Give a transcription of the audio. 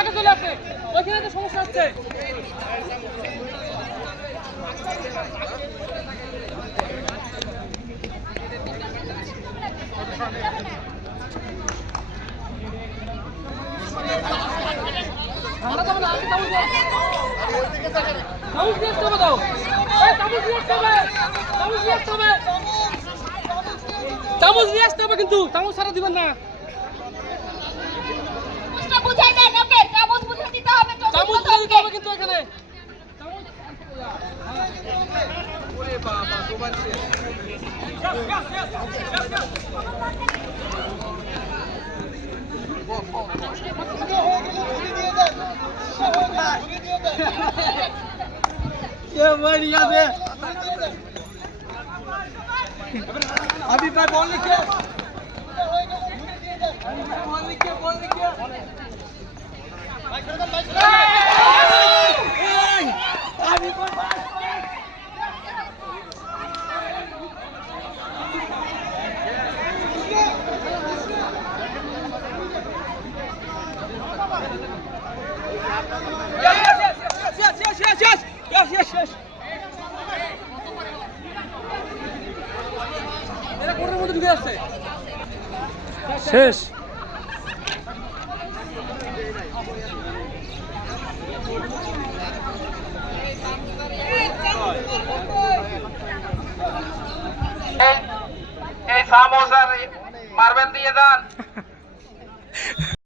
আগে চলে আসে, ওইখানে তো সমস্যা হচ্ছে। চামচ নিয়ে আসতে হবে কিন্তু চামচ ছাড়া দিবেন না। চামচ বুঝে দিতে হবে কিন্তু এখানে अभी मैं बॉल लिखे yes. এরা কোর্টের মধ্যে ঢুকে যাচ্ছে। শেষ।